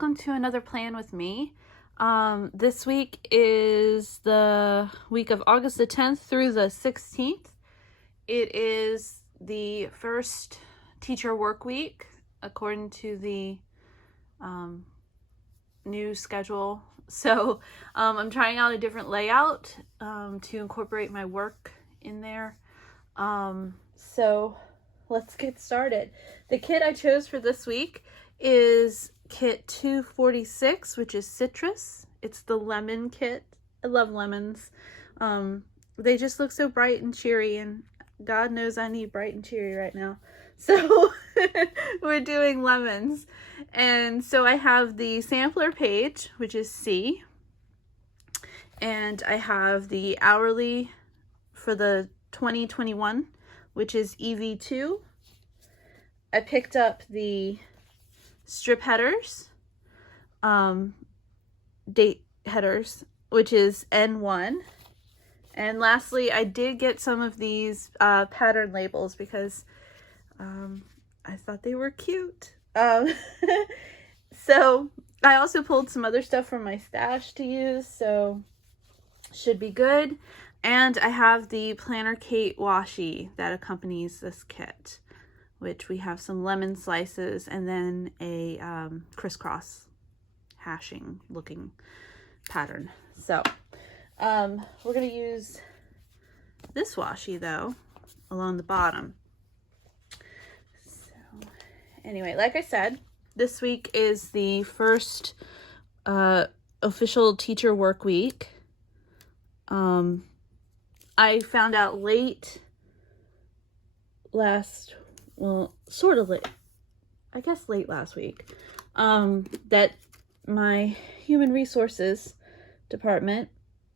welcome to another plan with me. This week is the week of August the 10th through the 16th. It is the first teacher work week according to the new schedule. So I'm trying out a different layout to incorporate my work in there. So let's get started. The kit I chose for this week is kit 246, which is citrus. It's the lemon kit. I love lemons. They just look so bright and cheery, and God knows I need bright and cheery right now. So we're doing lemons. And so I have the sampler page, which is C. And I have the hourly for the 2021, which is EV2. I picked up the strip headers, date headers, which is N1. And lastly, I did get some of these pattern labels because I thought they were cute. So I also pulled some other stuff from my stash to use, so should be good. And I have the PlannerKate washi that accompanies this kit, which we have some lemon slices and then a crisscross hashing looking pattern. So we're going to use this washi though along the bottom. So anyway, like I said, this week is the first official teacher work week. I found out late last week, that my human resources department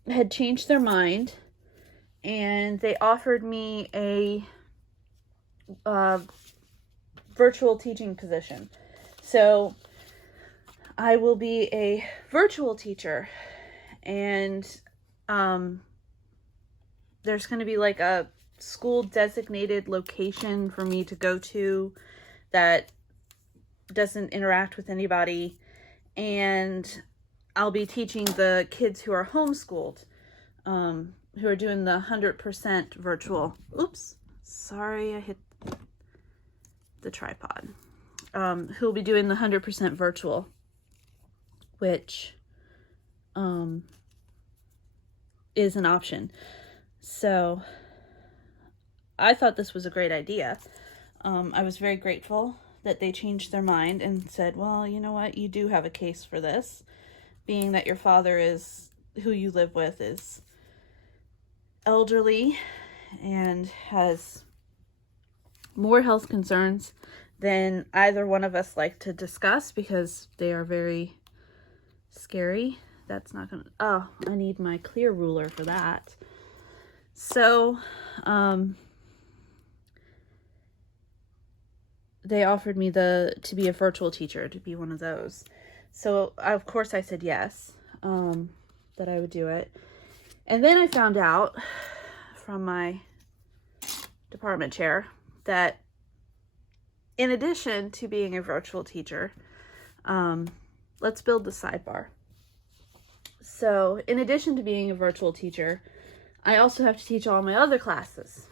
had changed their mind and they offered me a virtual teaching position. So I will be a virtual teacher, and there's going to be like a school designated location for me to go to that doesn't interact with anybody, and I'll be teaching the kids who are homeschooled, who are doing the 100% virtual. Oops, sorry, I hit the tripod. Who will be doing the 100% virtual, which is an option. So I thought this was a great idea. I was very grateful that they changed their mind and said, well, you know what, you do have a case for this, being that your father who you live with is elderly and has more health concerns than either one of us like to discuss because they are very scary. That's not gonna, oh, I need my clear ruler for that. So, they offered me to be a virtual teacher, to be one of those. So, of course, I said yes, that I would do it. And then I found out from my department chair that in addition to being a virtual teacher, let's build the sidebar. So, in addition to being a virtual teacher, I also have to teach all my other classes.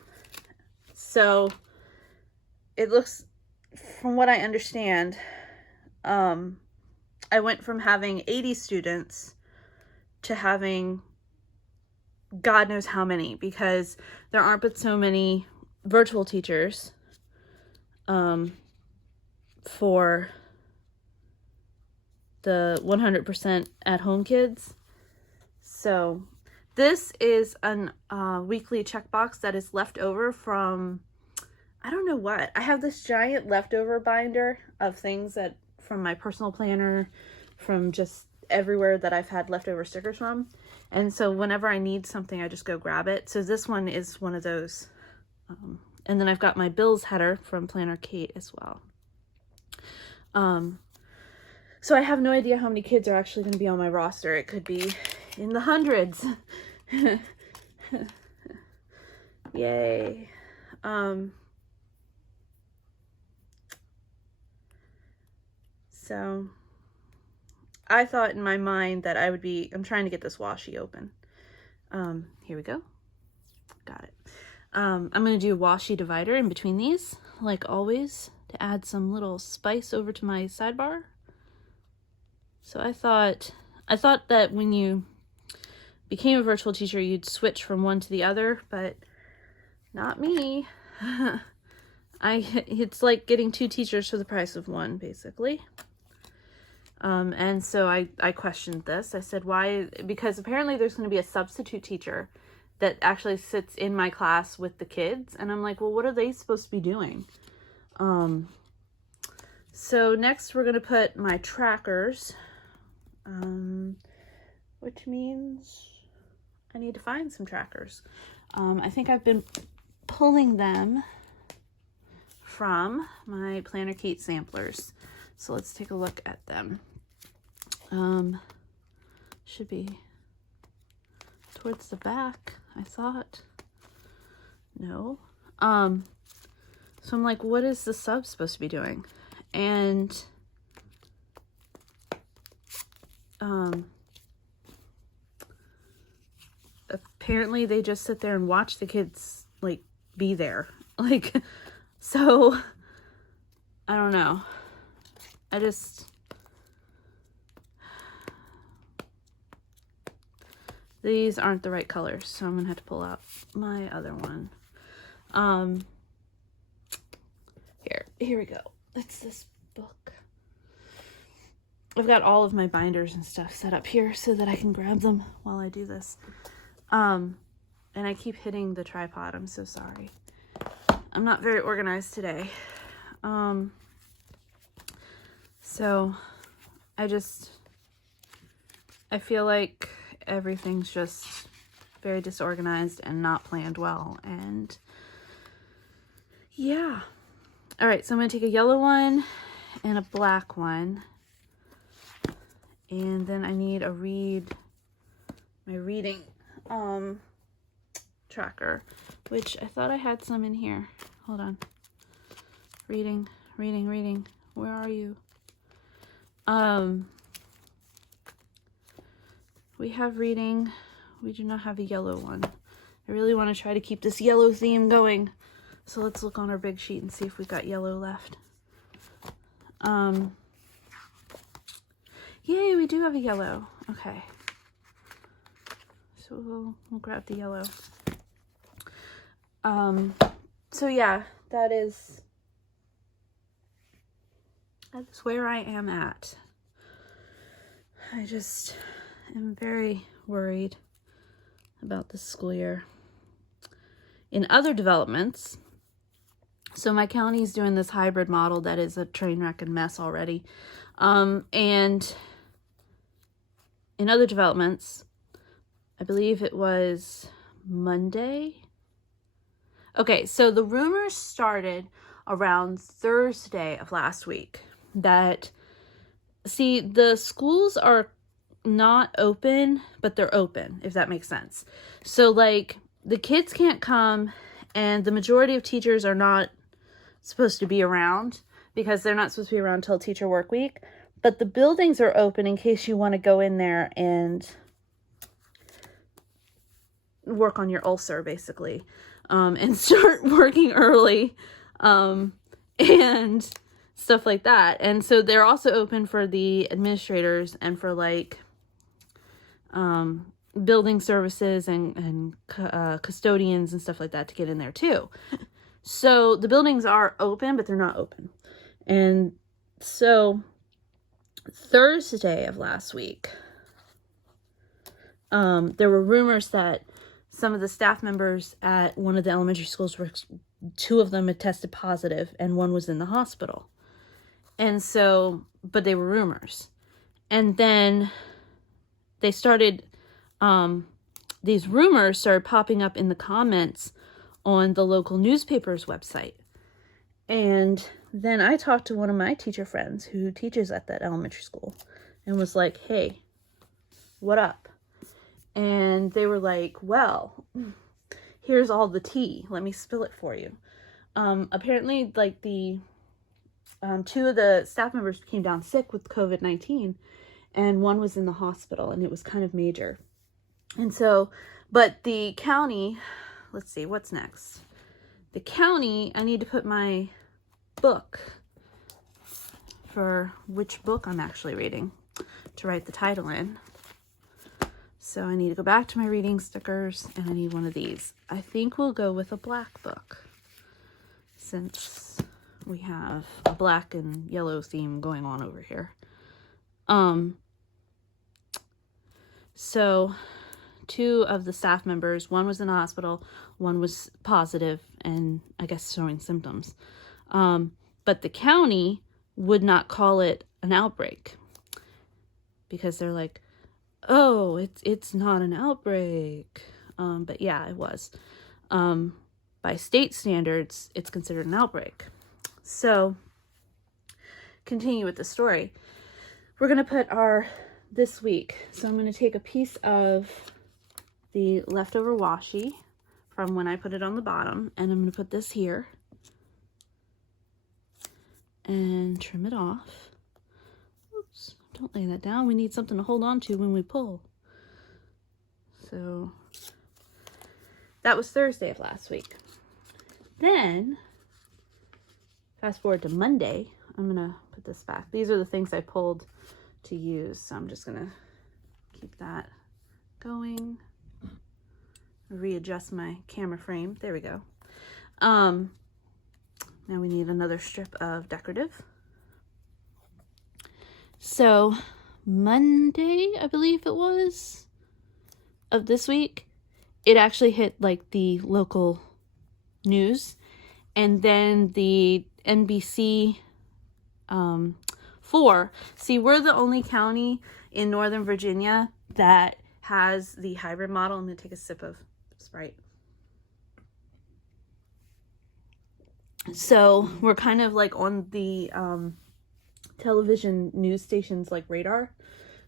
So, it looks, from what I understand, I went from having 80 students to having God knows how many, because there aren't but so many virtual teachers for the 100% at home kids. So this is an weekly checkbox that is left over from, I don't know what. I have this giant leftover binder of things that from my personal planner, from just everywhere that I've had leftover stickers from. And so whenever I need something, I just go grab it. So this one is one of those. And then I've got my bills header from PlannerKate as well. So I have no idea how many kids are actually going to be on my roster. It could be in the hundreds. Yay. So I thought in my mind that I'm trying to get this washi open. Here we go. Got it. I'm going to do a washi divider in between these, like always, to add some little spice over to my sidebar. So I thought that when you became a virtual teacher, you'd switch from one to the other, but not me. It's like getting 2 teachers for the price of 1, basically. And so I questioned this. I said, why? Because apparently there's going to be a substitute teacher that actually sits in my class with the kids. And I'm like, well, what are they supposed to be doing? So next we're going to put my trackers, which means I need to find some trackers. I think I've been pulling them from my PlannerKate samplers. So let's take a look at them. Should be towards the back, I thought. No. So I'm like, what is the sub supposed to be doing? And apparently they just sit there and watch the kids like be there. Like, so I don't know. These aren't the right colors, so I'm gonna have to pull out my other one. Here we go. It's this book. I've got all of my binders and stuff set up here so that I can grab them while I do this. And I keep hitting the tripod. I'm so sorry. I'm not very organized today. So I feel like everything's just very disorganized and not planned well. And yeah. All right, so I'm going to take a yellow one and a black one. And then I need my reading tracker, which I thought I had some in here. Hold on. Reading. Where are you? We have reading. We do not have a yellow one. I really want to try to keep this yellow theme going. So let's look on our big sheet and see if we've got yellow left. Yay, we do have a yellow. Okay. So we'll grab the yellow. So yeah, that is where I am at. I just am very worried about this school year. In other developments, so my county's doing this hybrid model that is a train wreck and mess already. And in other developments, I believe it was Monday. Okay, so the rumors started around Thursday of last week that, see, the schools are not open, but they're open, if that makes sense. So like the kids can't come and the majority of teachers are not supposed to be around because they're not supposed to be around till teacher work week, but the buildings are open in case you want to go in there and work on your ulcer, basically, and start working early, and stuff like that. And so they're also open for the administrators and for like building services and custodians and stuff like that to get in there too. So the buildings are open, but they're not open. And so Thursday of last week, there were rumors that some of the staff members at one of the elementary schools, 2 of them had tested positive and 1 was in the hospital. And so, but they were rumors. And then they started, these rumors started popping up in the comments on the local newspaper's website. And then I talked to one of my teacher friends who teaches at that elementary school and was like, hey, what up? And they were like, well, here's all the tea. Let me spill it for you. Apparently, like the 2 of the staff members came down sick with COVID-19. and one was in the hospital, and it was kind of major. And so, but the county, let's see, what's next? The county, I need to put my book for which book I'm actually reading to write the title in. So I need to go back to my reading stickers, and I need one of these. I think we'll go with a black book, since we have a black and yellow theme going on over here. So 2 of the staff members, one was in the hospital, one was positive and I guess showing symptoms. But the county would not call it an outbreak because they're like, oh, it's not an outbreak. But yeah, it was. By state standards, it's considered an outbreak. So, continue with the story. We're going to put this week. So I'm going to take a piece of the leftover washi from when I put it on the bottom, and I'm going to put this here and trim it off. Oops, don't lay that down. We need something to hold on to when we pull. So that was Thursday of last week. Then, fast forward to Monday, I'm going to put this back. These are the things I pulled to use, so I'm just going to keep that going. Readjust my camera frame. There we go. Now we need another strip of decorative. So Monday, I believe it was, of this week, it actually hit like the local news, and then the NBC 4. See, we're the only county in Northern Virginia that has the hybrid model. I'm going to take a sip of Sprite. So we're kind of like on the television news stations like radar,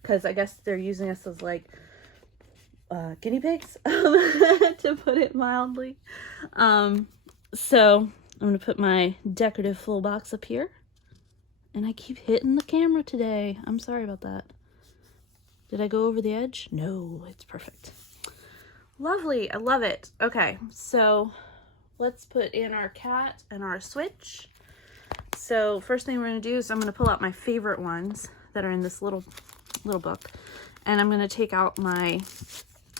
because I guess they're using us as like guinea pigs, to put it mildly. So I'm going to put my decorative full box up here. And I keep hitting the camera today. I'm sorry about that. Did I go over the edge? No, it's perfect. Lovely. I love it. Okay, so let's put in our cat and our switch. So first thing we're going to do is I'm going to pull out my favorite ones that are in this little book. And I'm going to take out my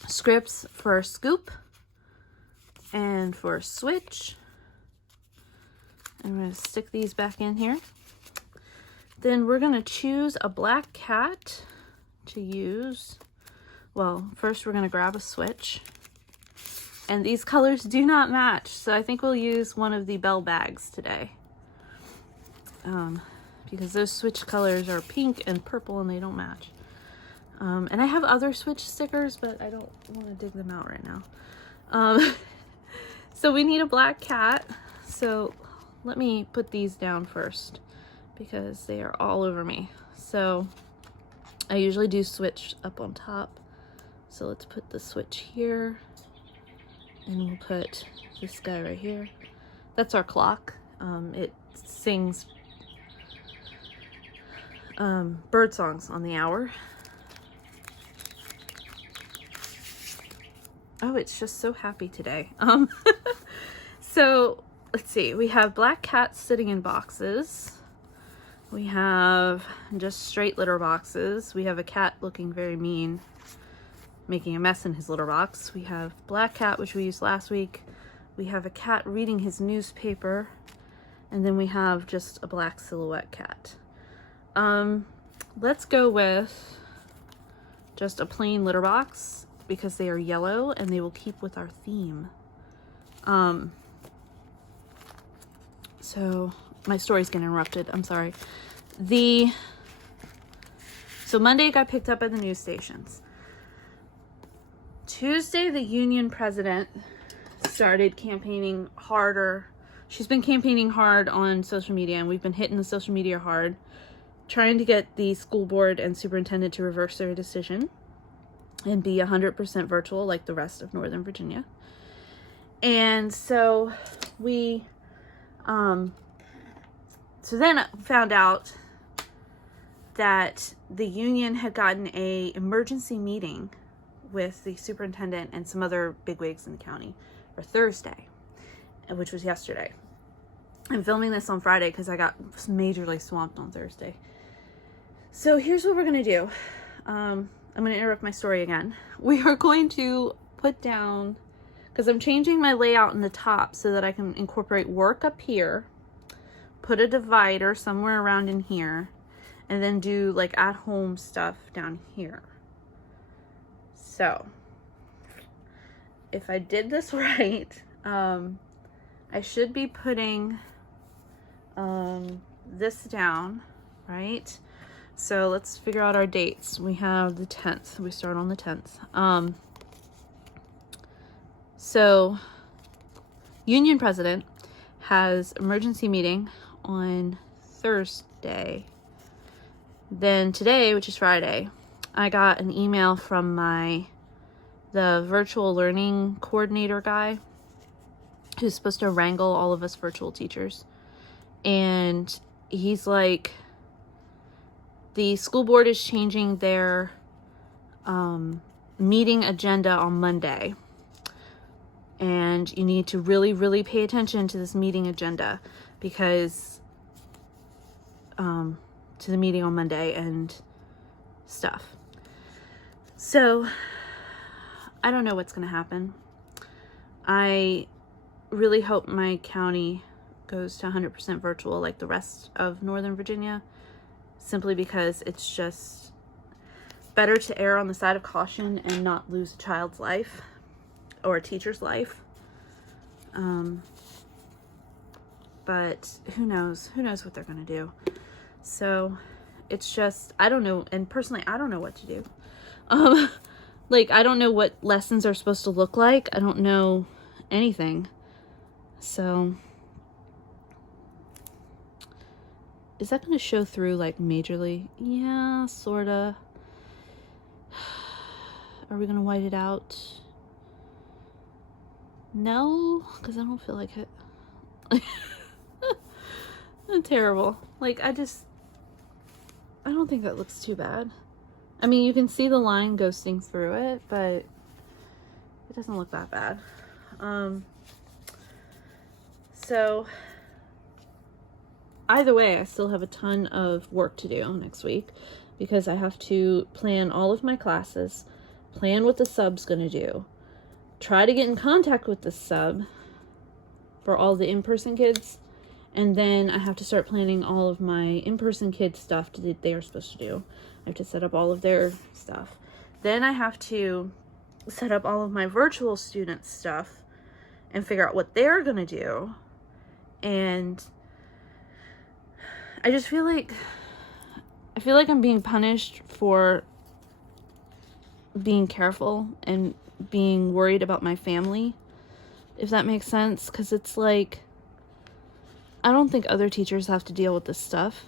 scripts for Scoop and for Switch. I'm going to stick these back in here. Then we're going to choose a black cat to use. Well, first we're going to grab a switch. And these colors do not match, so I think we'll use one of the bell bags today. Because those switch colors are pink and purple and they don't match. And I have other switch stickers, but I don't want to dig them out right now. So we need a black cat. So let me put these down first, because they are all over me. So I usually do switch up on top. So let's put the switch here, and we'll put this guy right here. That's our clock. It sings bird songs on the hour. Oh, it's just so happy today. So let's see, we have black cats sitting in boxes. We have just straight litter boxes. We have a cat looking very mean, making a mess in his litter box. We have black cat, which we used last week. We have a cat reading his newspaper. And then we have just a black silhouette cat. Let's go with just a plain litter box, because they are yellow and they will keep with our theme. So my story's getting interrupted. I'm sorry. So Monday it got picked up at the news stations. Tuesday, the union president started campaigning harder. She's been campaigning hard on social media, and we've been hitting the social media hard, trying to get the school board and superintendent to reverse their decision and be 100% virtual like the rest of Northern Virginia. And so we so then found out that the union had gotten a emergency meeting with the superintendent and some other bigwigs in the county for Thursday, which was yesterday. I'm filming this on Friday because I got majorly swamped on Thursday. So here's what we're going to do. I'm going to interrupt my story again. We are going to put down, because I'm changing my layout in the top so that I can incorporate work up here, put a divider somewhere around in here, and then do like at-home stuff down here. So if I did this right, I should be putting this down, right? So let's figure out our dates. We have the 10th. We start on the 10th. So union president has emergency meeting on Thursday. Then today, which is Friday, I got an email from the virtual learning coordinator guy who's supposed to wrangle all of us virtual teachers. And he's like, the school board is changing their meeting agenda on Monday. And you need to really, really pay attention to this meeting agenda because to the meeting on Monday and stuff. So I don't know what's going to happen. I really hope my county goes to 100% virtual like the rest of Northern Virginia, simply because it's just better to err on the side of caution and not lose a child's life or a teacher's life. But who knows what they're going to do. So it's just, I don't know. And personally, I don't know what to do. Like, I don't know what lessons are supposed to look like. I don't know anything. So is that going to show through like majorly? Yeah, sorta. Are we going to white it out? No, because I don't feel like it. Terrible. Like, I don't think that looks too bad. I mean, you can see the line ghosting through it, but it doesn't look that bad. So either way, I still have a ton of work to do next week because I have to plan all of my classes, plan what the sub's going to do, try to get in contact with the sub for all the in-person kids, and then I have to start planning all of my in-person kids stuff that they are supposed to do. I have to set up all of their stuff. Then I have to set up all of my virtual students stuff and figure out what they're gonna do. And I just feel like I'm being punished for being careful and being worried about my family, if that makes sense. Because it's like, I don't think other teachers have to deal with this stuff,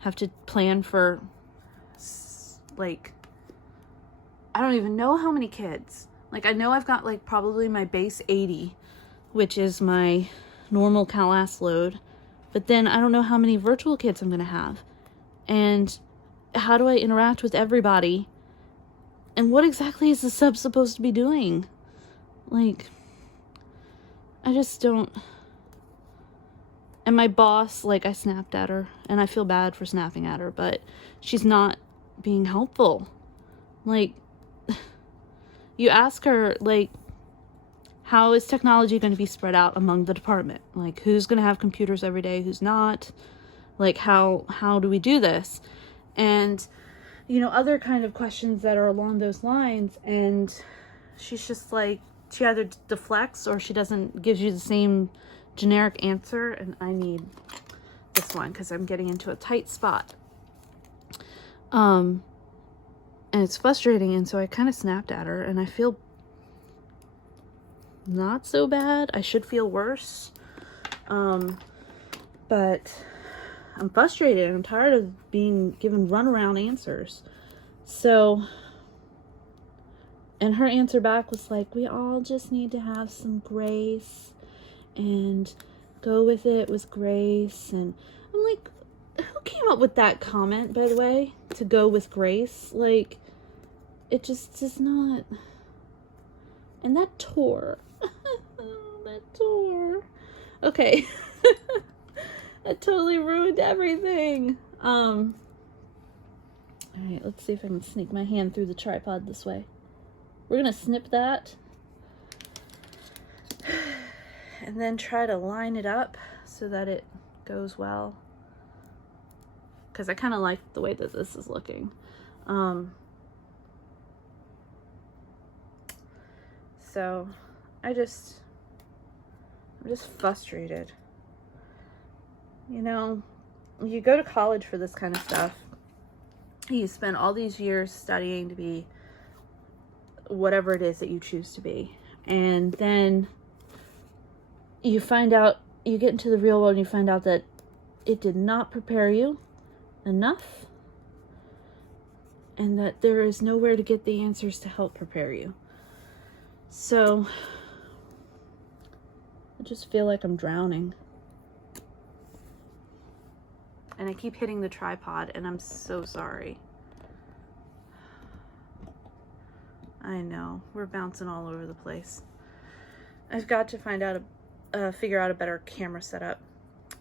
have to plan for, like, I don't even know how many kids. Like, I know I've got like probably my base 80, which is my normal class load, but then I don't know how many virtual kids I'm gonna have, and how do I interact with everybody, and what exactly is the sub supposed to be doing? Like, I just don't. And my boss, like, I snapped at her, and I feel bad for snapping at her, but she's not being helpful. Like, you ask her, like, how is technology going to be spread out among the department? Like, who's going to have computers every day, who's not? Like, how do we do this? And, you know, other kind of questions that are along those lines, and she's just like, she either deflects or she gives you the same generic answer, and I need this one because I'm getting into a tight spot. And it's frustrating, and so I kind of snapped at her, and I feel not so bad. I should feel worse. But I'm frustrated. I'm tired of being given runaround answers. So, and her answer back was like, we all just need to have some grace and go with it with grace. And I'm like, who came up with that comment, by the way, to go with Grace? Like, it just does not. And that tore. That tore. Okay. That totally ruined everything. Alright, let's see if I can sneak my hand through the tripod this way. We're gonna snip that. And then try to line it up so that it goes well. Because I kind of like the way that this is looking. So I'm just frustrated. You know, you go to college for this kind of stuff. You spend all these years studying to be whatever it is that you choose to be. And then you find out, you get into the real world and you find out that it did not prepare you enough, and that there is nowhere to get the answers to help prepare you. So I just feel like I'm drowning. And I keep hitting the tripod, and I'm so sorry. I know, we're bouncing all over the place. I've got to find out figure out a better camera setup.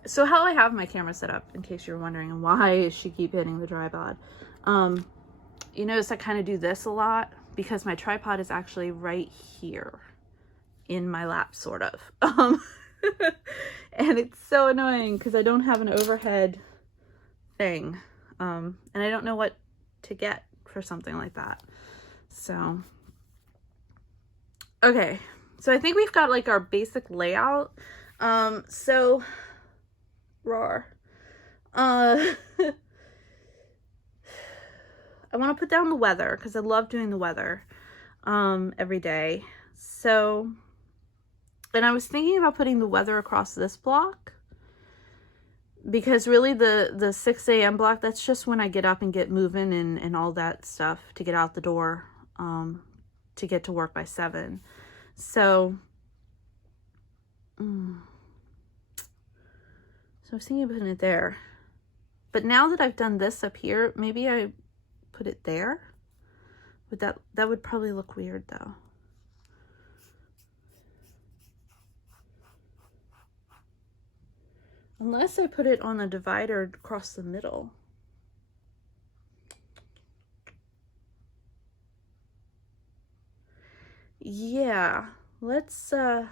So how I have my camera set up, in case you're wondering, why is she keep hitting the tripod? You notice I kind of do this a lot because my tripod is actually right here in my lap, sort of. And it's so annoying because I don't have an overhead thing. And I don't know what to get for something like that. So, okay. So I think we've got like our basic layout. So roar. I want to put down the weather because I love doing the weather every day. So, and I was thinking about putting the weather across this block because really the 6 a.m. block, that's just when I get up and get moving and all that stuff to get out the door to get to work by 7. So, so I was thinking of putting it there. But now that I've done this up here, maybe I put it there. But that would probably look weird though. Unless I put it on a divider across the middle. Yeah, let's do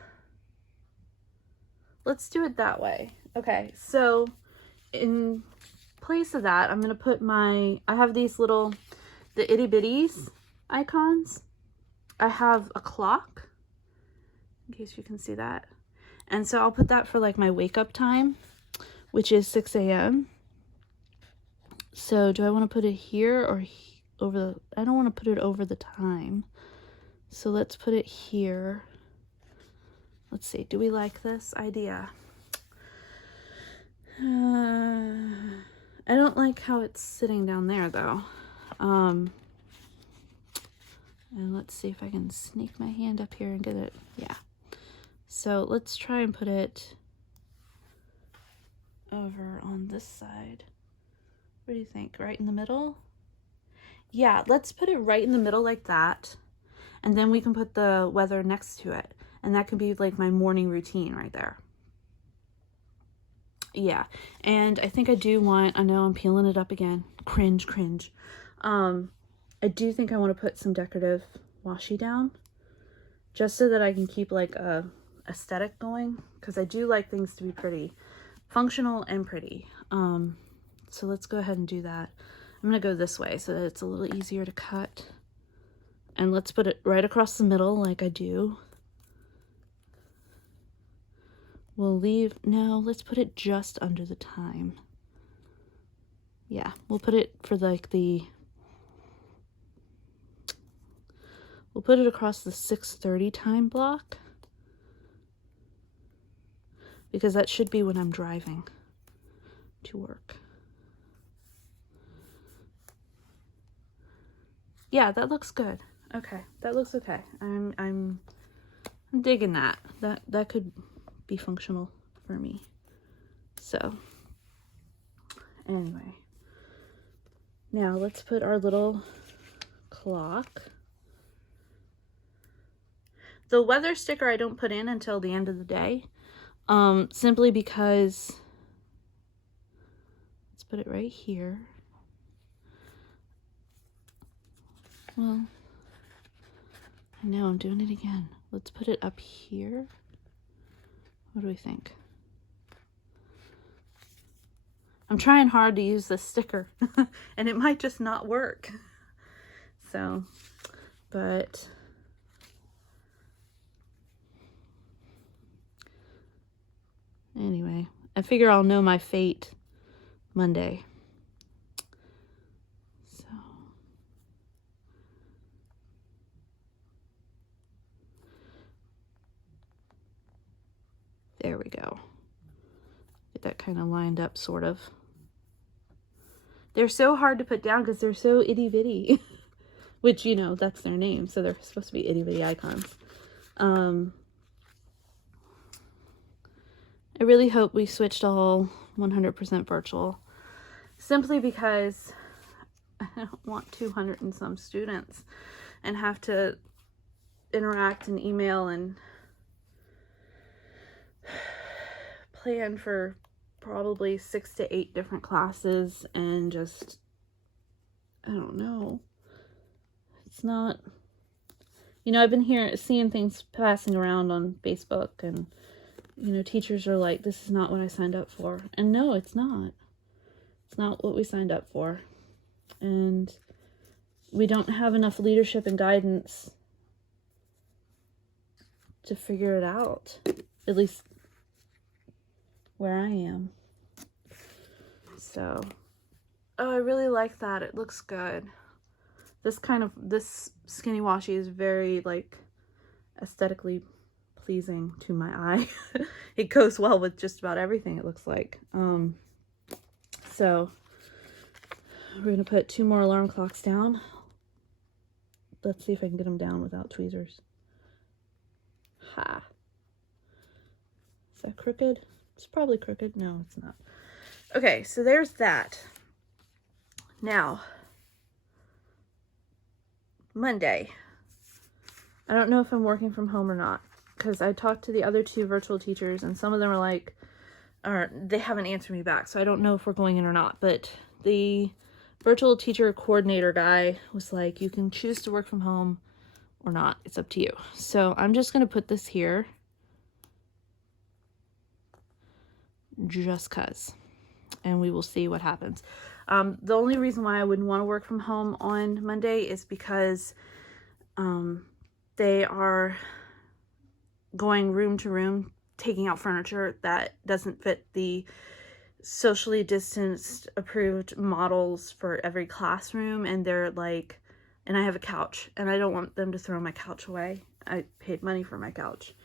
it that way. Okay, so in place of that, I'm gonna put I have these little, the itty bitties icons. I have a clock, in case you can see that. And so I'll put that for like my wake up time, which is 6 a.m. So do I want to put it here or over I don't want to put it over the time. So let's put it here. Let's see, do we like this idea? I don't like how it's sitting down there though. And let's see if I can sneak my hand up here and get it. Yeah. So let's try and put it over on this side. What do you think? Right in the middle? Yeah, let's put it right in the middle like that. And then we can put the weather next to it. And that can be like my morning routine right there. Yeah, and I think I do want, I know I'm peeling it up again. Cringe, cringe. I do think I want to put some decorative washi down. Just so that I can keep like a aesthetic going. Because I do like things to be pretty. Functional and pretty. So let's go ahead and do that. I'm going to go this way so that it's a little easier to cut. And let's put it right across the middle like I do. We'll leave, no, let's put it just under the time. Yeah, we'll put it for like we'll put it across the 6:30 time block. Because that should be when I'm driving to work. Yeah, that looks good. Okay, that looks okay. I'm digging that. That could be functional for me. So, Anyway, now let's put our little clock. The weather sticker I don't put in until the end of the day, simply because, let's put it right here. Well, I know I'm doing it again. Let's put it up here. What do we think? I'm trying hard to use this sticker and it might just not work. So, but anyway, I figure I'll know my fate Monday. So, there we go. Get that kind of lined up, sort of. They're so hard to put down because they're so itty-bitty. Which, you know, that's their name, so they're supposed to be itty-bitty icons. I really hope we switched all 100% virtual. Simply because I don't want 200 and some students and have to interact and email and plan for probably 6 to 8 different classes, and just, I don't know. It's not, you know, I've been seeing things passing around on Facebook, and, you know, teachers are like, this is not what I signed up for. And no, it's not. It's not what we signed up for. And we don't have enough leadership and guidance to figure it out. At least where I am. So, oh, I really like that. It looks good. This skinny washi is very, like, aesthetically pleasing to my eye. It goes well with just about everything, it looks like. So we're going to put 2 more alarm clocks down. Let's see if I can get them down without tweezers. Ha. Is that crooked? It's probably crooked. No, it's not. Okay, so there's that. Now, Monday. I don't know if I'm working from home or not, because I talked to the other 2 virtual teachers, and some of them are like, or they haven't answered me back, so I don't know if we're going in or not. But the virtual teacher coordinator guy was like, you can choose to work from home or not. It's up to you. So I'm just going to put this here just cuz, and we will see what happens. The only reason why I wouldn't want to work from home on Monday is because they are going room to room, taking out furniture that doesn't fit the socially distanced approved models for every classroom. And they're like, and I have a couch, and I don't want them to throw my couch away. I paid money for my couch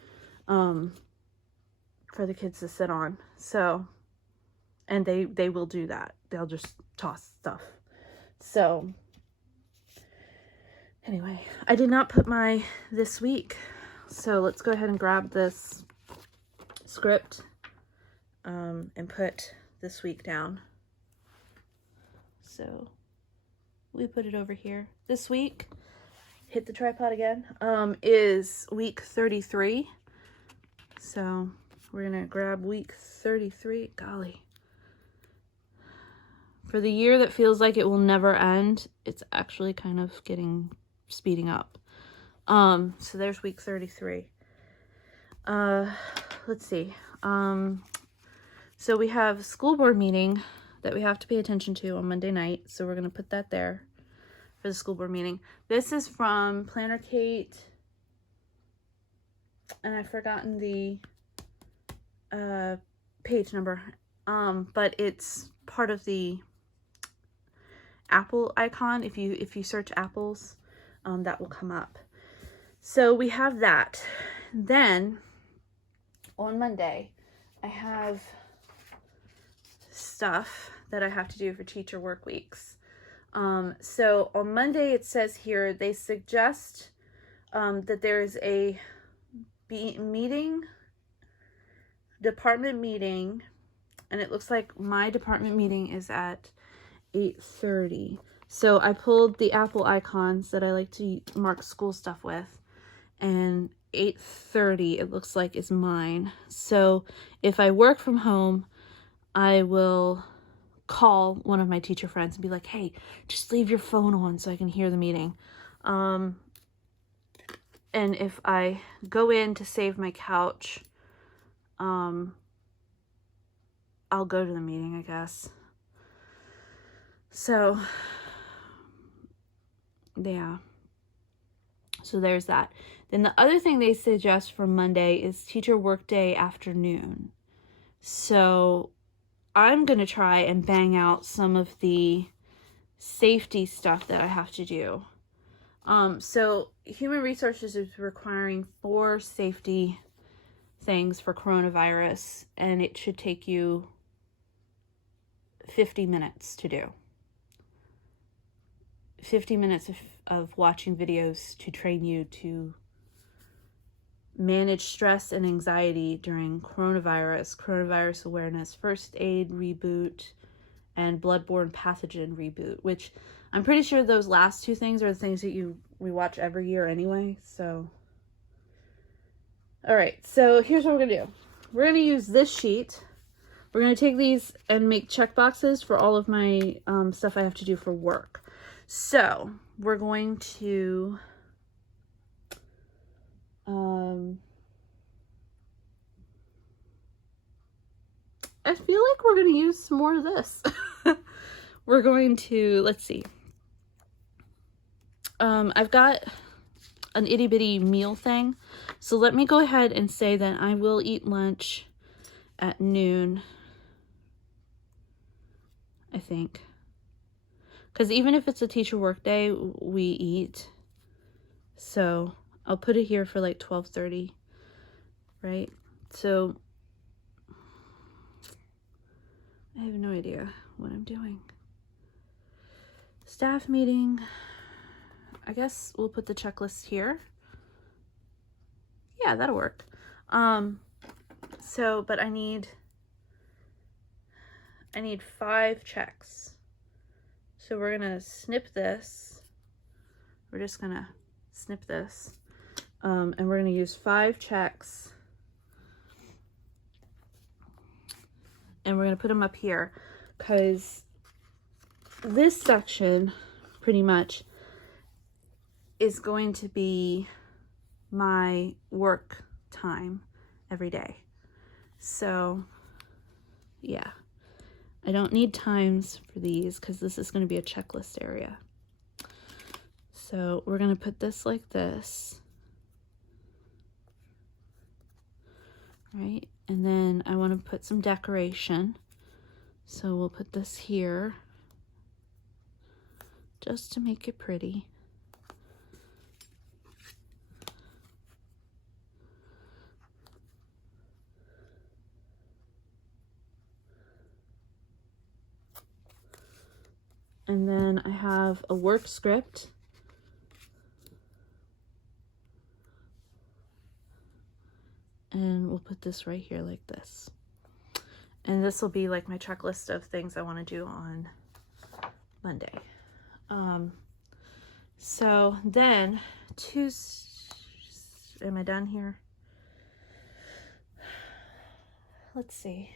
for the kids to sit on. So, and they will do that. They'll just toss stuff. So anyway, I did not put my this week. So let's go ahead and grab this script and put this week down. So we put it over here. This week, hit the tripod again, is week 33. So we're gonna grab week 33. Golly. For the year that feels like it will never end, it's actually kind of speeding up. So there's week 33. Let's see. So we have a school board meeting that we have to pay attention to on Monday night. So we're going to put that there for the school board meeting. This is from PlannerKate, and I've forgotten the page number. But it's part of the apple icon. If you search apples, that will come up. So we have that. Then on Monday, I have stuff that I have to do for teacher work weeks. So on Monday, it says here, they suggest that there is a department meeting, and it looks like my department meeting is at 8:30. So I pulled the Apple icons that I like to mark school stuff with, and 8:30 it looks like is mine. So if I work from home, I will call one of my teacher friends and be like, hey, just leave your phone on so I can hear the meeting. And if I go in to save my couch, I'll go to the meeting, I guess. So yeah, so there's that. Then the other thing they suggest for Monday is teacher workday afternoon. So I'm going to try and bang out some of the safety stuff that I have to do. So human resources is requiring 4 safety things for coronavirus, and it should take you 50 minutes to do. 50 minutes of watching videos to train you to manage stress and anxiety during coronavirus awareness, first aid reboot, and bloodborne pathogen reboot, which I'm pretty sure those last 2 things are the things that we watch every year anyway. So, all right, so here's what we're gonna do. We're gonna use this sheet. We're gonna take these and make check boxes for all of my stuff I have to do for work. So we're going to I feel like we're going to use some more of this. We're going to, let's see. I've got an itty bitty meal thing. So let me go ahead and say that I will eat lunch at noon, I think. Because even if it's a teacher work day, we eat. So I'll put it here for like 12:30, right? So I have no idea what I'm doing. Staff meeting. I guess we'll put the checklist here. Yeah, that'll work. But I need 5 checks. So we're gonna snip this. We're just gonna snip this. And we're gonna use 5 checks. And we're gonna put them up here because this section pretty much is going to be my work time every day. So yeah, I don't need times for these because this is going to be a checklist area. So we're going to put this like this, right? And then I want to put some decoration. So we'll put this here just to make it pretty. And then I have a work script. And we'll put this right here like this. And this will be like my checklist of things I want to do on Monday. So then am I done here? Let's see.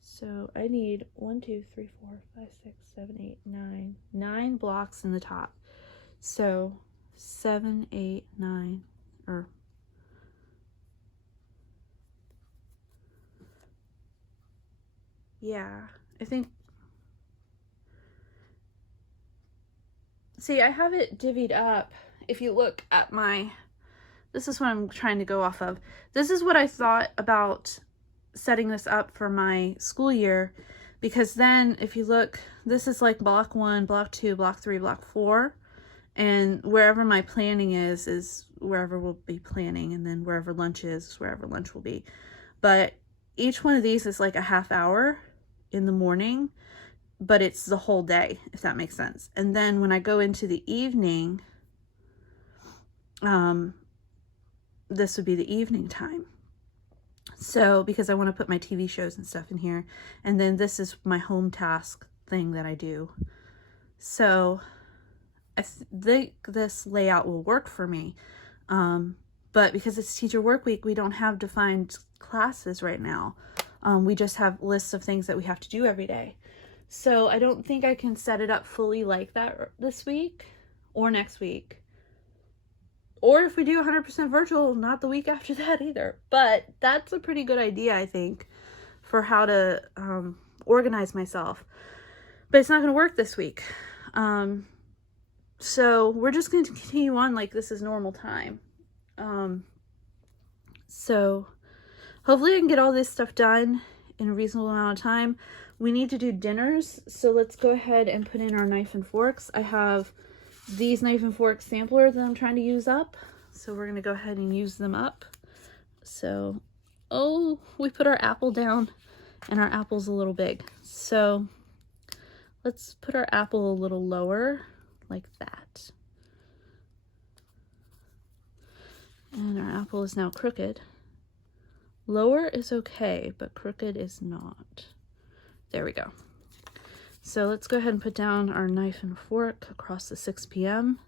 So I need 1, 2, 3, 4, 5, 6, 7, 8, 9. 9 blocks in the top. So 7, 8, 9, or yeah, I think. See, I have it divvied up. If you look at this is what I'm trying to go off of. This is what I thought about setting this up for my school year, because then if you look, this is like block 1, block 2, block 3, block 4, and wherever my planning is wherever we'll be planning, and then wherever lunch is wherever lunch will be. But each one of these is like a half hour in the morning, but it's the whole day, if that makes sense. And then when I go into the evening, this would be the evening time. So, because I want to put my TV shows and stuff in here. And then this is my home task thing that I do. So, I think this layout will work for me. But because it's teacher work week, we don't have defined classes right now. We just have lists of things that we have to do every day. So I don't think I can set it up fully like that this week or next week. Or if we do 100% virtual, not the week after that either. But that's a pretty good idea, I think, for how to organize myself. But it's not going to work this week. So we're just going to continue on like this is normal time. So hopefully I can get all this stuff done in a reasonable amount of time. We need to do dinners, so let's go ahead and put in our knife and forks. I have these knife and fork samplers that I'm trying to use up, so we're going to go ahead and use them up. So, oh, we put our apple down, and our apple's a little big. So let's put our apple a little lower, like that. And our apple is now crooked. Lower is okay, but crooked is not. There we go. So let's go ahead and put down our knife and fork across the 6 p.m.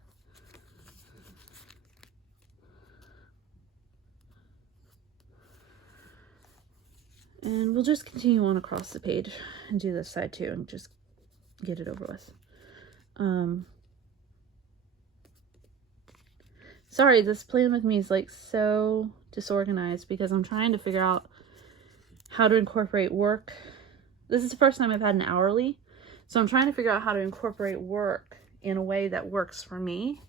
And we'll just continue on across the page and do this side too and just get it over with. Sorry, this plan with me is like so disorganized because I'm trying to figure out how to incorporate work. This is the first time I've had an hourly, so I'm trying to figure out how to incorporate work in a way that works for me.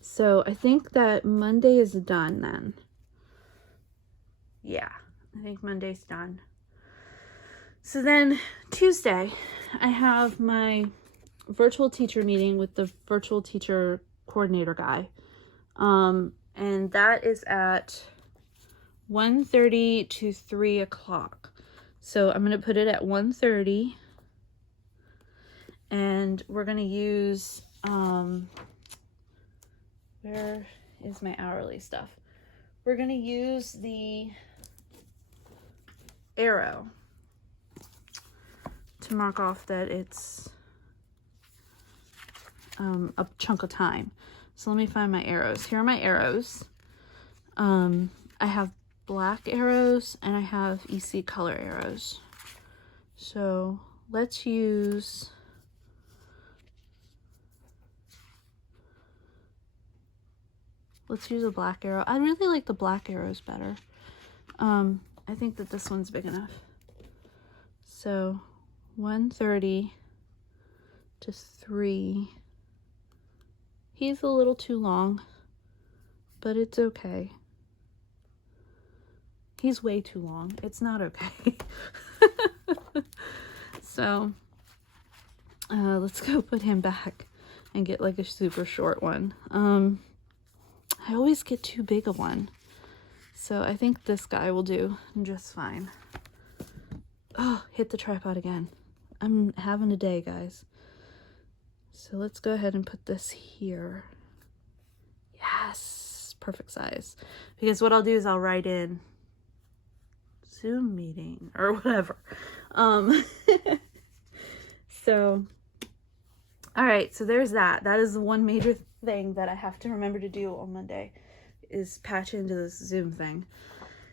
So I think that Monday is done then. Yeah, I think Monday's done. So then Tuesday, I have my virtual teacher meeting with the virtual teacher coordinator guy. And that is at 1:30 to 3 o'clock. So I'm going to put it at 1:30. And we're going to use, where is my hourly stuff? We're going to use the arrow to mark off that it's a chunk of time. So let me find my arrows. Here are my arrows. I have black arrows and I have EC color arrows. So let's use a black arrow. I really like the black arrows better. I think that this one's big enough. So 1:30 to 3. He's a little too long, but it's okay. He's way too long. It's not okay. So let's go put him back and get like a super short one. I always get too big a one. So I think this guy will do just fine. Oh, hit the tripod again. I'm having a day, guys. So let's go ahead and put this here. Yes, perfect size. Because what I'll do is I'll write in Zoom meeting or whatever. So, all right, so there's that. That is the one major thing that I have to remember to do on Monday is patch into this Zoom thing.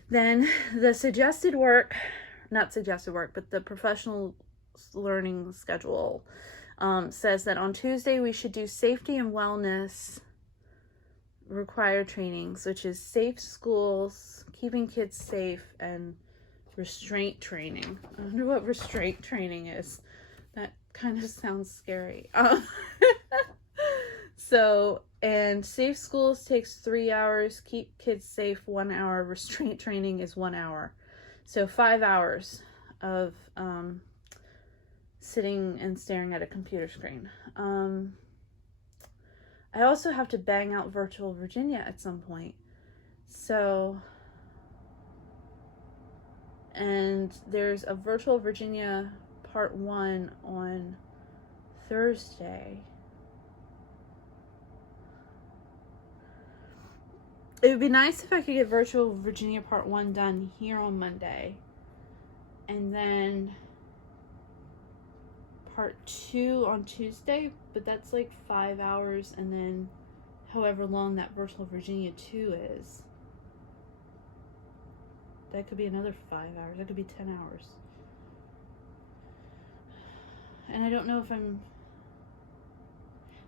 Then the suggested work, not suggested work, but the professional learning schedule says that on Tuesday we should do safety and wellness required trainings, which is safe schools, keeping kids safe, and restraint training. I wonder what restraint training is. That kind of sounds scary. So, and safe schools takes 3 hours, keep kids safe 1 hour, restraint training is 1 hour. So 5 hours of sitting and staring at a computer screen. I also have to bang out Virtual Virginia at some point. So, and there's a Virtual Virginia part 1 on Thursday. It would be nice if I could get Virtual Virginia Part 1 done here on Monday. And then Part 2 on Tuesday, but that's like 5 hours, and then however long that Virtual Virginia 2 is. That could be another 5 hours. That could be 10 hours. And I don't know if I'm...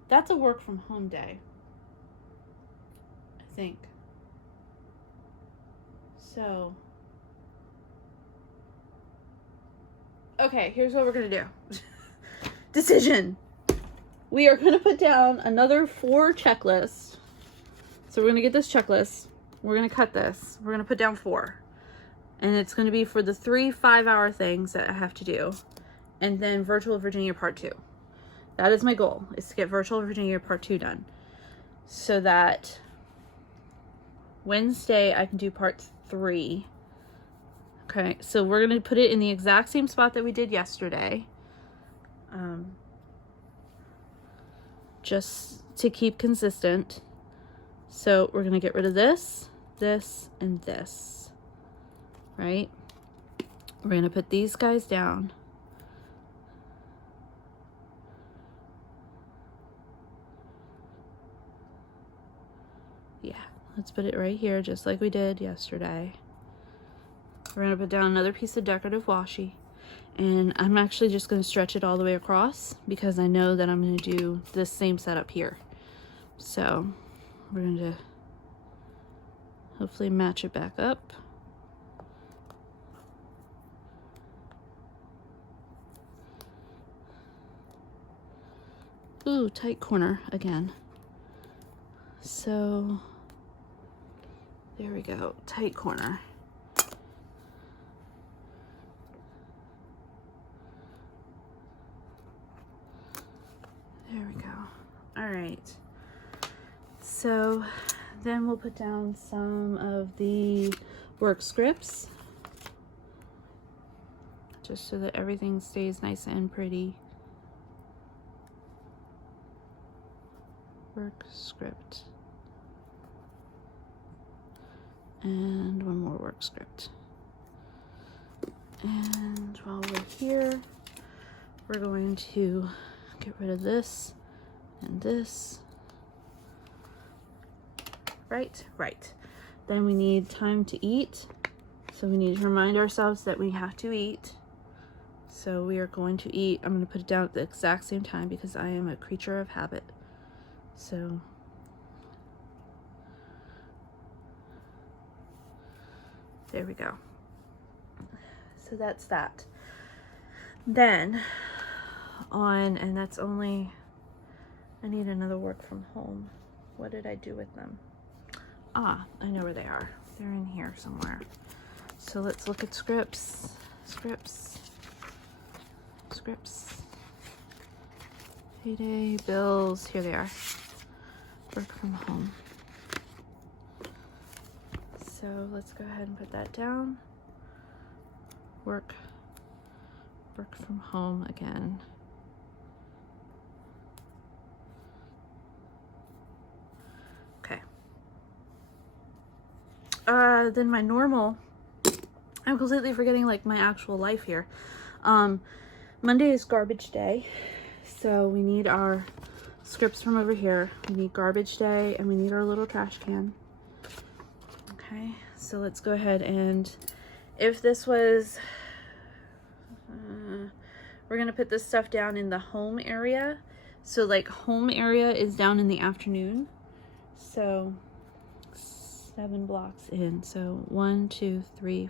That's a work from home day, I think. So, okay, here's what we're gonna do. Decision. We are gonna put down another 4 checklists. So we're gonna get this checklist. We're gonna cut this. We're gonna put down 4. And it's gonna be for the 3 5-hour things that I have to do. And then Virtual Virginia Part 2. That is my goal, is to get Virtual Virginia Part 2 done. So that Wednesday I can do Part 3. Okay, so we're going to put it in the exact same spot that we did yesterday. Just to keep consistent. So we're going to get rid of this, this, and this. Right? We're going to put these guys down. Yeah, let's put it right here, just like we did yesterday. We're going to put down another piece of decorative washi. And I'm actually just going to stretch it all the way across because I know that I'm going to do this same setup here. So we're going to hopefully match it back up. Ooh, tight corner again. So there we go, tight corner. There we go. All right. So then we'll put down some of the work scripts just so that everything stays nice and pretty. Work script. And one more work script. And while we're here, we're going to get rid of this and this. Right. Then we need time to eat. So we need to remind ourselves that we have to eat. So we are going to eat. I'm going to put it down at the exact same time because I am a creature of habit. So there we go. So that's that. Then and that's only, I need another work from home. What did I do with them? Ah, I know where they are. They're in here somewhere. So let's look at scripts. Payday, bills, here they are. Work from home. So let's go ahead and put that down. Work from home again. Okay. Then my normal, I'm completely forgetting like my actual life here. Monday is garbage day. So we need our scripts from over here. We need garbage day and we need our little trash can. Okay, so let's go ahead and if this was, we're gonna put this stuff down in the home area. So like home area is down in the afternoon. So 7 blocks in. So 1, 2, 3,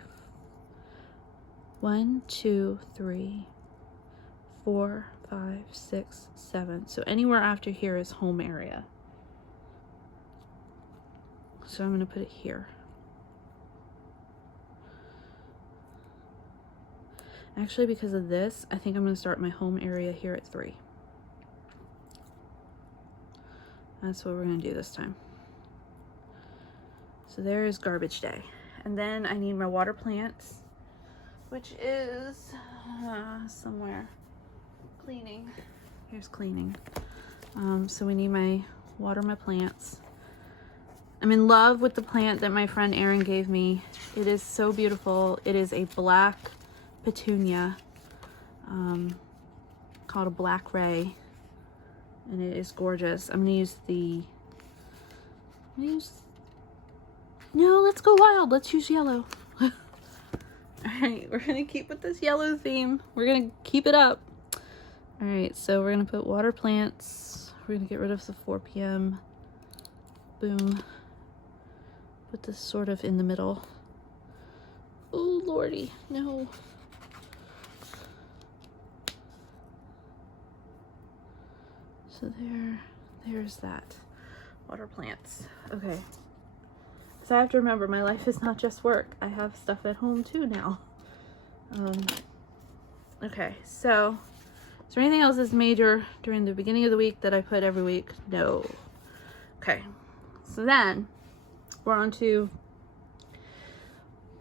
4, 5, 6, 7. So anywhere after here is home area. So I'm going to put it here. Actually, because of this, I think I'm going to start my home area here at 3. That's what we're going to do this time. So there is garbage day. And then I need my water plants, which is somewhere. Cleaning. Here's cleaning. So we need water my plants. I'm in love with the plant that my friend Erin gave me. It is so beautiful. It is a black petunia, called a black ray, and it is gorgeous. I'm gonna use no, let's go wild. Let's use yellow. All right, we're gonna keep with this yellow theme. We're gonna keep it up. All right, so we're gonna put water plants. We're gonna get rid of the 4 p.m. Boom. Put this sort of in the middle. Oh, lordy, no. So there's that. Water plants. Okay. So I have to remember, my life is not just work. I have stuff at home too now. Okay, so is there anything else that's major during the beginning of the week that I put every week? No. Okay, so then we're on to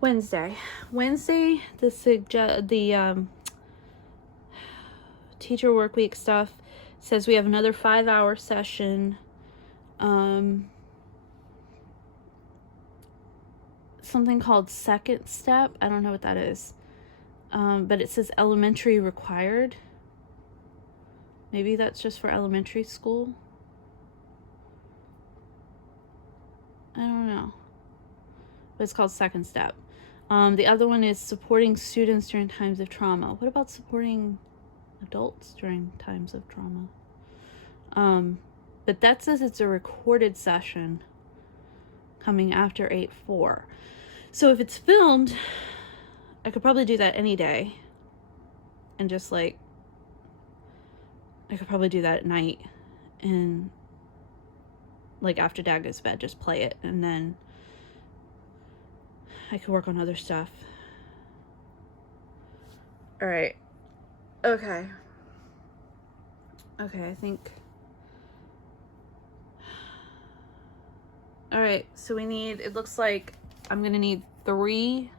Wednesday. Wednesday, the teacher work week stuff says we have another 5-hour session. Something called second step. I don't know what that is. But it says elementary required. Maybe that's just for elementary school. I don't know. But it's called second step. The other one is supporting students during times of trauma. What about supporting adults during times of trauma? But that says it's a recorded session coming after 8/4. So if it's filmed, I could probably do that any day. And just like, I could probably do that at night. And like after Dad goes to bed, just play it. And then I could work on other stuff. All right. Okay. Okay, I think. All right, so we need, it looks like I'm gonna need three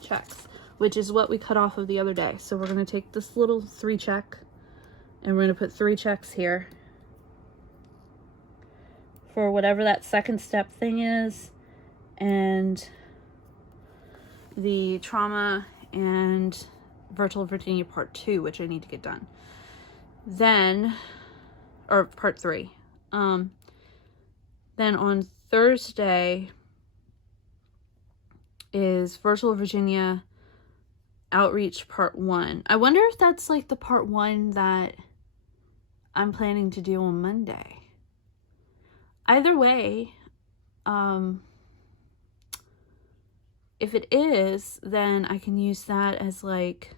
checks, which is what we cut off of the other day. So we're gonna take this little 3 check and we're gonna put 3 checks here for whatever that second step thing is, and the trauma and Virtual Virginia part 2, which I need to get done. Then, or part 3. Then on Thursday is Virtual Virginia Outreach Part 1. I wonder if that's like the Part 1 that I'm planning to do on Monday. Either way, if it is, then I can use that as like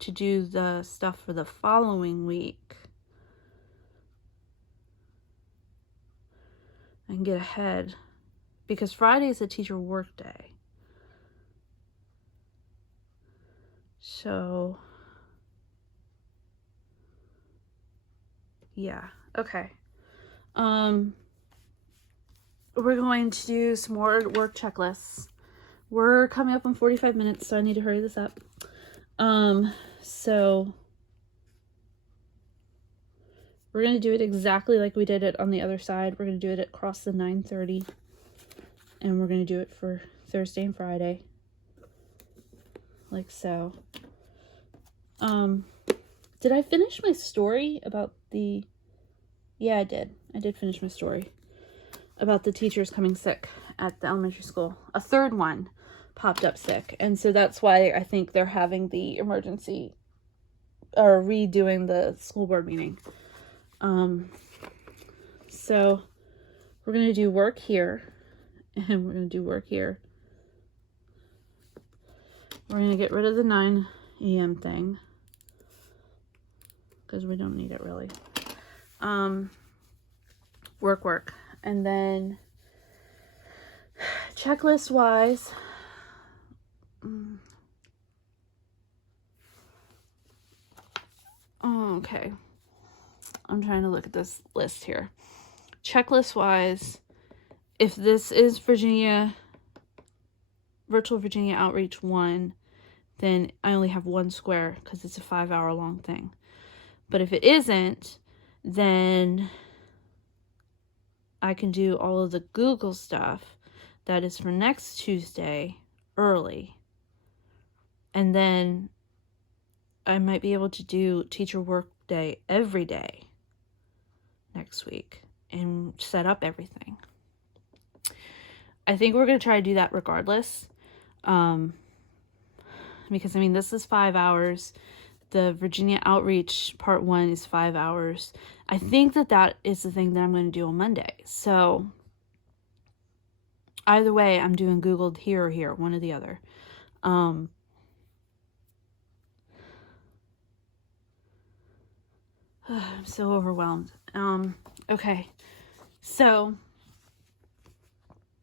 to do the stuff for the following week. I can get ahead because Friday is a teacher work day. So, yeah, okay. We're going to do some more work checklists. We're coming up on 45 minutes, so I need to hurry this up. So we're going to do it exactly like we did it on the other side. We're going to do it across the 9:30, and we're going to do it for Thursday and Friday, like so. Did I finish my story about the, yeah, I did finish my story about the teachers coming sick at the elementary school. A third one popped up sick, and so that's why I think they're having the emergency or redoing the school board meeting. So we're going to do work here, and we're going to do work here. We're going to get rid of the 9 a.m. thing because we don't need it really. Work. And then checklist wise, okay. I'm trying to look at this list here. Checklist wise, if this is Virtual Virginia Outreach 1, then I only have 1 square because it's a 5-hour long thing. But if it isn't, then I can do all of the Google stuff that is for next Tuesday early. And then I might be able to do teacher work day every day next week and set up everything. I think we're going to try to do that regardless. Because, I mean, this is 5 hours. The Virginia Outreach Part 1 is 5 hours. I think that is the thing that I'm going to do on Monday. So, either way, I'm doing Googled here or here, one or the other. I'm so overwhelmed. Okay. So,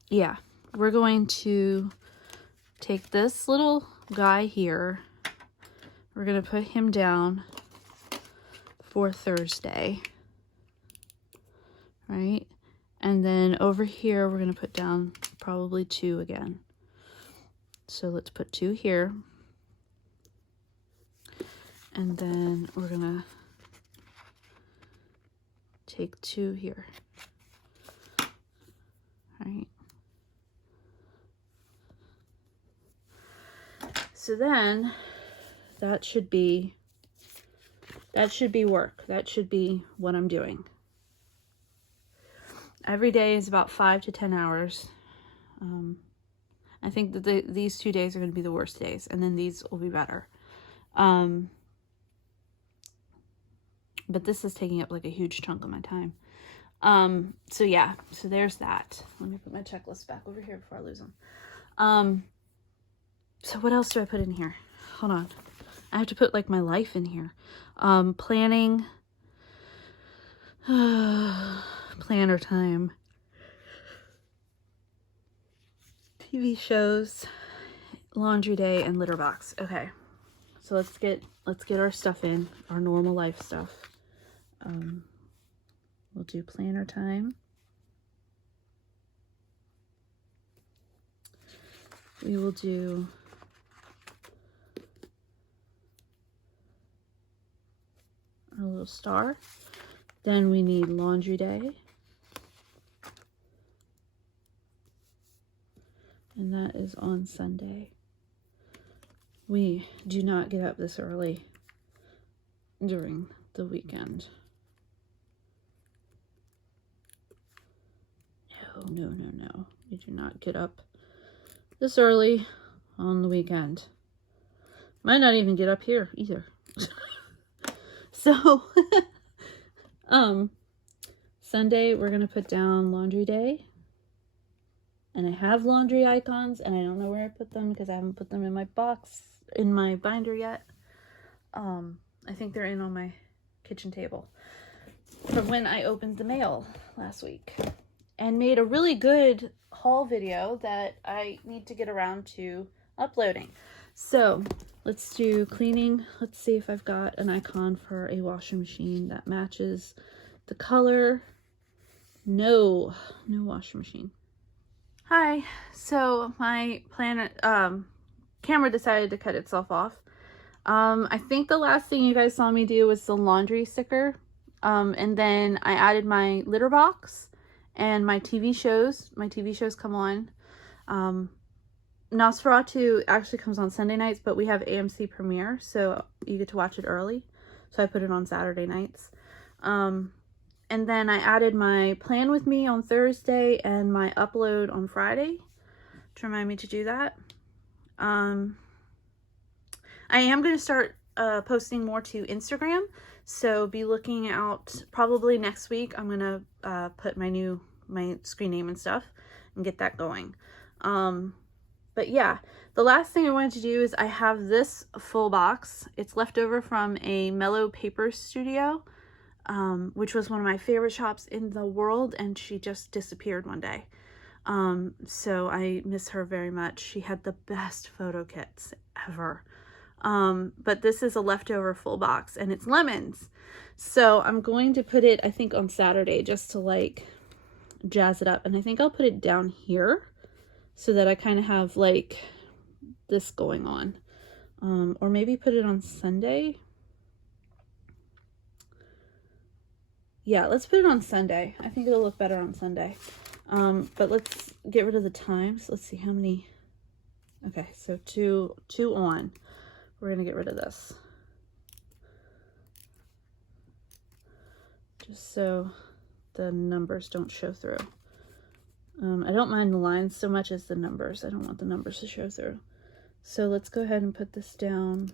yeah. We're going to take this little guy here. We're going to put him down for Thursday. Right? And then over here, we're going to put down probably 2 again. So let's put 2 here. And then we're going to take 2 here. Right? So then that should be work. That should be what I'm doing. Every day is about 5 to 10 hours. I think that these 2 days are going to be the worst days, and then these will be better. But this is taking up like a huge chunk of my time. So yeah, so there's that. Let me put my checklist back over here before I lose them. So what else do I put in here? Hold on. I have to put like my life in here. Planning. Planner time. TV shows. Laundry day and litter box. Okay. So let's get our stuff in. Our normal life stuff. We'll do planner time. We will do a little star. Then we need laundry day. And that is on Sunday. We do not get up this early during the weekend. No. We do not get up this early on the weekend. Might not even get up here either. So, Sunday we're going to put down laundry day. And I have laundry icons, and I don't know where I put them because I haven't put them in my box, in my binder yet. I think they're in on my kitchen table from when I opened the mail last week and made a really good haul video that I need to get around to uploading. So let's do cleaning. Let's see if I've got an icon for a washing machine that matches the color. No washing machine. Hi, so my camera decided to cut itself off. I think the last thing you guys saw me do was the laundry sticker. And then I added my litter box and my TV shows. My TV shows come on. Nosferatu actually comes on Sunday nights, but we have AMC premiere, so you get to watch it early. So I put it on Saturday nights. And then I added my plan with me on Thursday and my upload on Friday to remind me to do that. I am going to start posting more to Instagram, so be looking out. Probably next week I'm going to put my screen name and stuff and get that going. But yeah, the last thing I wanted to do is I have this full box. It's left over from a Mellow Paper Studio, which was one of my favorite shops in the world, and she just disappeared one day. So I miss her very much. She had the best photo kits ever. But this is a leftover full box, and it's lemons. So I'm going to put it, I think, on Saturday just to like jazz it up. And I think I'll put it down here so that I kind of have like this going on. Or maybe put it on Sunday. Yeah, let's put it on Sunday. I think it'll look better on Sunday. But let's get rid of the times. Let's see how many. Okay, so two on. We're gonna get rid of this. Just so the numbers don't show through. I don't mind the lines so much as the numbers. I don't want the numbers to show through. So let's go ahead and put this down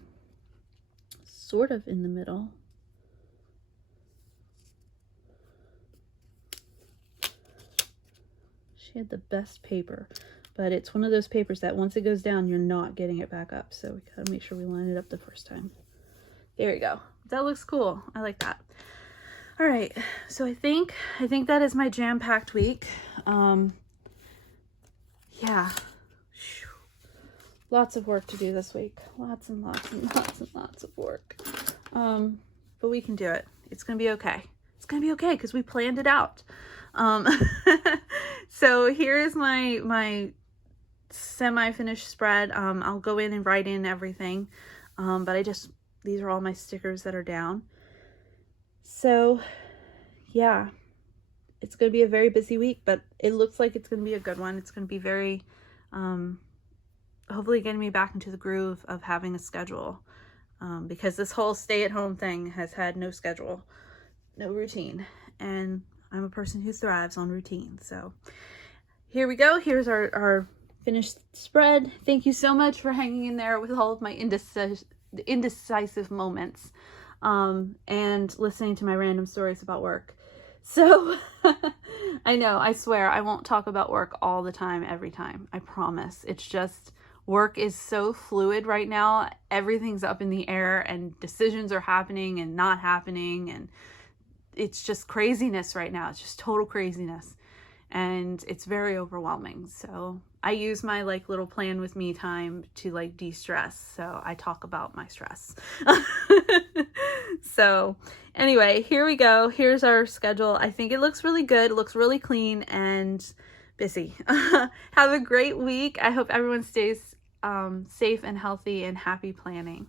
sort of in the middle. She had the best paper, but it's one of those papers that once it goes down, you're not getting it back up. So we gotta make sure we line it up the first time. There you go. That looks cool. I like that. All right, so I think that is my jam-packed week. Yeah, lots of work to do this week. Lots and lots and lots and lots of work. But we can do it. It's gonna be okay. It's gonna be okay because we planned it out. So here is my semi-finished spread. I'll go in and write in everything. But these are all my stickers that are down. So yeah, it's going to be a very busy week, but it looks like it's going to be a good one. It's going to be very, hopefully getting me back into the groove of having a schedule. Because this whole stay-at-home thing has had no schedule, no routine. And I'm a person who thrives on routine. So here we go. Here's our finished spread. Thank you so much for hanging in there with all of my indecisive moments. And listening to my random stories about work. So I know, I swear I won't talk about work all the time, every time. I promise. It's just work is so fluid right now. Everything's up in the air and decisions are happening and not happening. And it's just craziness right now. It's just total craziness. And it's very overwhelming. So I use my little plan with me time to de-stress. So I talk about my stress. So anyway, here we go. Here's our schedule. I think it looks really good. It looks really clean and busy. Have a great week. I hope everyone stays safe and healthy and happy planning.